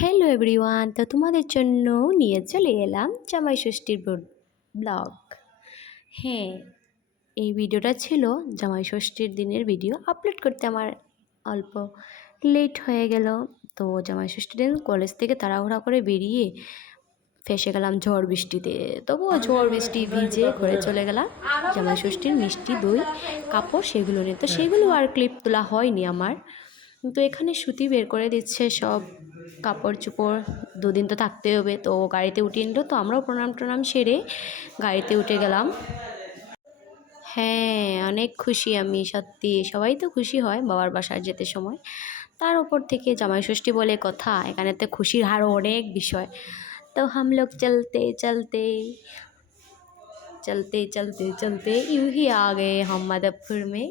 Hello everyone, তো তোমাদের জন্য নিয়ে চলে এলাম জামাই ষষ্ঠীর ব্লগ। হ্যাঁ, এই ভিডিওটা ছিল জামাই ষষ্ঠীর দিনের ভিডিও। আপলোড করতে আমার অল্প লেট হয়ে গেল। তো জামাই ষষ্ঠীর দিন কলেজ থেকে তাড়াহুড়া করে বেরিয়ে ফেসে গেলাম ঝড় বৃষ্টিতে। তবুও ঝড় বৃষ্টি ভিজে ঘরে চলে গেলাম জামাই ষষ্ঠীর মিষ্টি দই কাপড় সেগুলো নিয়ে। তো সেগুলো আর ক্লিপ তোলা হয়নি আমার। তো এখানে সুতি বের করে দিচ্ছে সব কাপড় চোপড়, দুদিন তো থাকতে হবে। তো গাড়িতে উঠিয়ে নিল, তো আমরাও প্রণাম টনাম সেরে গাড়িতে উঠে গেলাম। হ্যাঁ, অনেক খুশি আমি, সত্যি সবাই তো খুশি হয় বাবার বাসায় যেতে সময়। তার উপর থেকে জামাই ষষ্ঠী বলে কথা, এখানে তো খুশির আরও অনেক বিষয়। तो हम लोग चलते चलते चलते चलते चलते यूं ही आ गए हम माधवपुर में।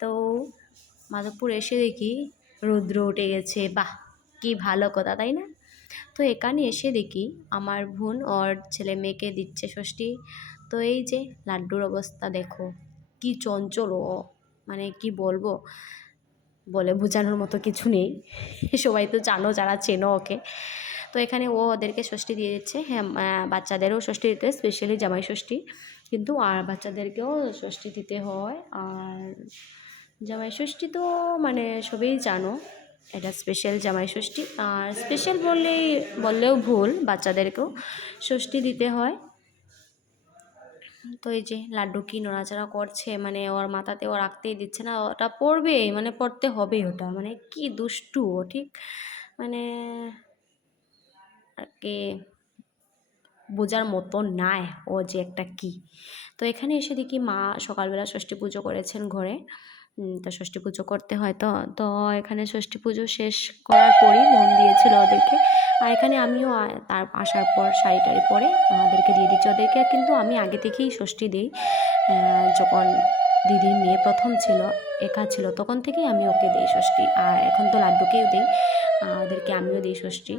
তো মাধবপুর এসে দেখি রৌদ্র উঠে গেছে। বাহ, কি ভালো কথা, তাই না? তো এখানে এসে দেখি আমার বোন ওর ছেলে মেয়েকে দিচ্ছে ষষ্ঠী। তো এই যে লাড্ডুর অবস্থা দেখো, কি চঞ্চল ও, মানে কি বলবো, বলে বোঝানোর মতো কিছু নেই। সবাই তো জানো যারা চেনো ওকে। তো এখানে ও ওদেরকে ষষ্ঠী দিয়ে দিচ্ছে। হ্যাঁ, বাচ্চাদেরও ষষ্ঠী দিতে, স্পেশালি জামাই ষষ্ঠী, কিন্তু আর বাচ্চাদেরকেও ষষ্ঠী দিতে হয়। আর জামাই ষষ্ঠী তো মানে সবই জানো, এটা স্পেশাল জামাই ষষ্ঠী। আর স্পেশাল বললেও ভুল, বাচ্চাদেরকেও ষষ্ঠী দিতে হয়। তো এই যে লাড্ডু কি নড়াচড়া করছে, মানে ওর মাথাতে ও রাখতেই দিচ্ছে না, ওটা পড়বে, মানে পড়তে হবে ওটা, মানে কি দুষ্টু ও, ঠিক মানে আর কি বোঝার মতো নয় ও যে একটা কি। তো এখানে এসে দেখি মা সকালবেলা ষষ্ঠী পুজো করেছেন ঘরে। তো ষষ্ঠী পুজো করতে হয়, তো তো এখানে ষষ্ঠী পুজো শেষ করার পরই মন দিয়েছিল ওদেরকে। আর এখানে আমিও তার আসার পর শাড়ি টাড়ি পরে ওদেরকে দিয়ে দিচ্ছি। ওদেরকে কিন্তু আমি আগে থেকেই ষষ্ঠী দিই। যখন দিদির মেয়ে প্রথম ছিল, একা ছিল, তখন থেকেই আমি ওকে দিই ষষ্ঠী। আর এখন তো লাড্ডুকেও দিই, ওদেরকে আমিও দিই ষষ্ঠী।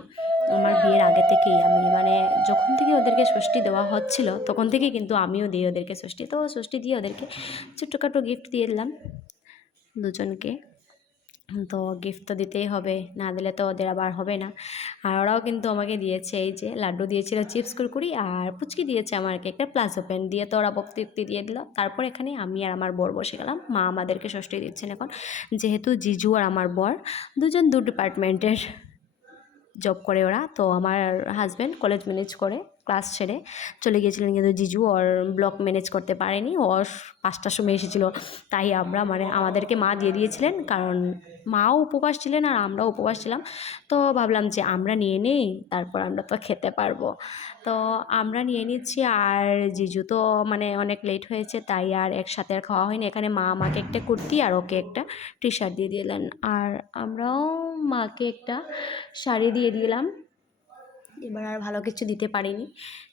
আমার বিয়ের আগে থেকেই আমি, মানে যখন থেকে ওদেরকে ষষ্ঠী দেওয়া হচ্ছিল তখন থেকেই কিন্তু আমিও দিই ওদেরকে ষষ্ঠী। তো ষষ্ঠী দিয়ে ওদেরকে ছোট্টখাটো গিফট দিয়ে দিলাম দুজনকে। তো গিফট তো দিতেই হবে, না দিলে তো ওদের আবার হবে না। আর ওরাও কিন্তু আমাকে দিয়েছে, এই যে লাড্ডু দিয়েছিল, চিপস কুরকুরি, আর পুচকি দিয়েছে আমাকে একটা প্লাজো প্যান্ট দিয়ে। তো ওরা তৃপ্তি দিয়ে দিল। তারপর এখানে আমি আর আমার বর বসে গেলাম। মা আমাদেরকে ষষ্ঠী দিচ্ছেন এখন, যেহেতু জিজু আর আমার বর দুজন দু ডিপার্টমেন্টের জব করে ওরা। তো আমার হাজব্যান্ড কলেজ ম্যানেজ করে ক্লাস ছেড়ে চলে গিয়েছিলেন, কিন্তু জিজু ওর ব্লক ম্যানেজ করতে পারেনি, ও 5টার সময় এসেছিলো। তাই আমরা, মানে আমাদেরকে মা দিয়ে দিয়েছিলেন, কারণ মাও উপবাস ছিলেন আর আমরাও উপবাস ছিলাম। তো ভাবলাম যে আমরা নিয়ে নিই, তারপর আমরা তো খেতে পারবো। তো আমরা নিয়ে নিচ্ছি। আর জিজু তো মানে অনেক লেট হয়েছে, তাই আর একসাথে আর খাওয়া হয়নি। এখানে মা আমাকে একটা কুর্তি আর ওকে একটা টি শার্ট দিয়ে দিলেন, আর আমরাও মাকে একটা শাড়ি দিয়ে দিলাম। এবার আর ভালো কিছু দিতে পারিনি,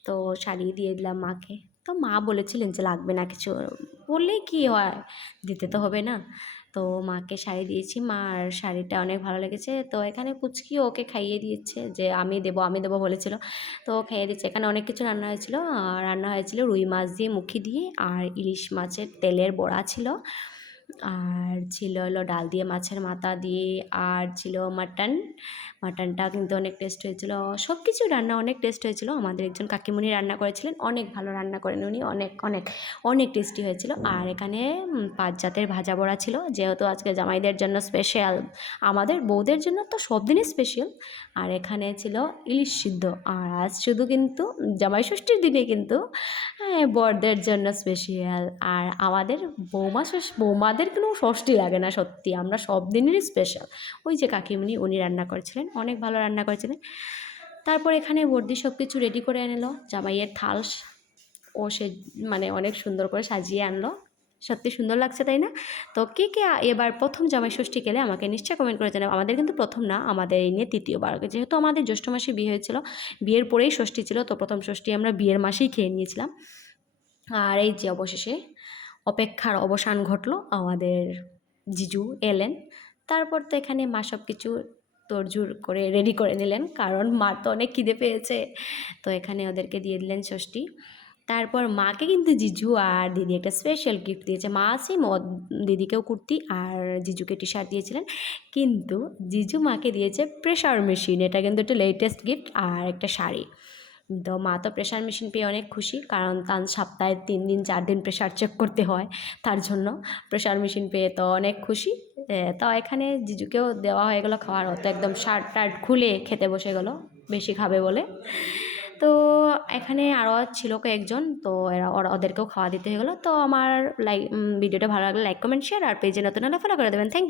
তো শাড়ি দিয়ে দিলাম মাকে। তো মা বলেছিলেন যে লাগবে না কিছু, বললেই কি হয়, দিতে তো হবে না। তো মাকে শাড়ি দিয়েছি, মার শাড়িটা অনেক ভালো লেগেছে। তো এখানে পুচকিও ওকে খাইয়ে দিয়েছে, যে আমি দেবো বলেছিল, তো খাইয়ে দিচ্ছে। এখানে অনেক কিছু রান্না হয়েছিল। রান্না হয়েছিল রুই মাছ দিয়ে মুখি দিয়ে, আর ইলিশ মাছের তেলের বড়া ছিল, আর ছিল হলো ডাল দিয়ে মাছের মাথা দিয়ে, আর ছিল মাটন। মাটনটা কিন্তু অনেক টেস্ট হয়েছিল। সব কিছু রান্না অনেক টেস্ট হয়েছিল। আমাদের একজন কাকিমুনি রান্না করেছিলেন, অনেক ভালো রান্না করেন উনি, অনেক অনেক অনেক টেস্টি হয়েছিল। আর এখানে 5 জাতের ভাজা বড়া ছিল, যেহেতু আজকে জামাইদের জন্য স্পেশাল, আমাদের বউদের জন্য তো সব দিনই স্পেশাল। আর এখানে ছিল ইলিশ সিদ্ধ। আর আজ শুধু কিন্তু জামাই ষষ্ঠীর দিনে কিন্তু বরদের জন্য স্পেশাল। আর আমাদের বৌমাদের কোনো ষষ্ঠী লাগে না, সত্যি আমরা সব দিনেরই স্পেশাল। ওই যে কাকিমুনি উনি রান্না করেছিলেন, অনেক ভালো রান্না করেছিলেন। তারপর এখানে বর্দি সব কিছু রেডি করে আনলো, জামাইয়ের থাল ও সে মানে অনেক সুন্দর করে সাজিয়ে আনলো। সত্যি সুন্দর লাগছে, তাই না? তো কে কে এবার প্রথম জামাই ষষ্ঠী গেলে আমাকে নিশ্চয়ই কমেন্ট করে জানাবে। আমাদের কিন্তু প্রথম না, আমাদের এই নিয়ে তৃতীয়বার, যেহেতু আমাদের জ্যৈষ্ঠ মাসে বিয়ে হয়েছিল, বিয়ের পরেই ষষ্ঠী ছিল, তো প্রথম ষষ্ঠী আমরা বিয়ের মাসেই খেয়ে নিয়েছিলাম। আর এই যে অবশেষে অপেক্ষার অবসান ঘটলো, আমাদের জিজু এলেন। তারপর তো এখানে মা সব কিছু তোড়জোড় করে রেডি করে নিলেন, কারণ মার তো অনেক খিদে পেয়েছে। তো এখানে ওদেরকে দিয়ে দিলেন ষষ্ঠী। তারপর মাকে কিন্তু জিজু আর দিদি একটা স্পেশাল গিফট দিয়েছে। মা সেম দিদিকেও কুর্তি আর জিজুকে টি শার্ট দিয়েছিলেন, কিন্তু জিজু মাকে দিয়েছে প্রেশার মেশিন। এটা কিন্তু একটা লেটেস্ট গিফট আর একটা শাড়ি। তো মা তো প্রেশার মেশিন পেয়ে অনেক খুশি, কারণ তার সপ্তাহে 3 দিন 4 দিন প্রেশার চেক করতে হয়, তার জন্য প্রেশার মেশিন পেয়ে তো অনেক খুশি। তো এখানে জিজুকেও দেওয়া হয়ে গেলো খাওয়ার, তো একদম শার্ট টার্ট খুলে খেতে বসে গেলো, বেশি খাবে বলে। তো এখানে আরও ছিল কয়েকজন, তো ওদেরকেও খাওয়া দিতে হয়ে গেলো। তো আমার ভিডিওটা ভালো লাগলে লাইক কমেন্ট শেয়ার, আর পেজে নতুন হলে ফলো করে দেবেন। Thank you.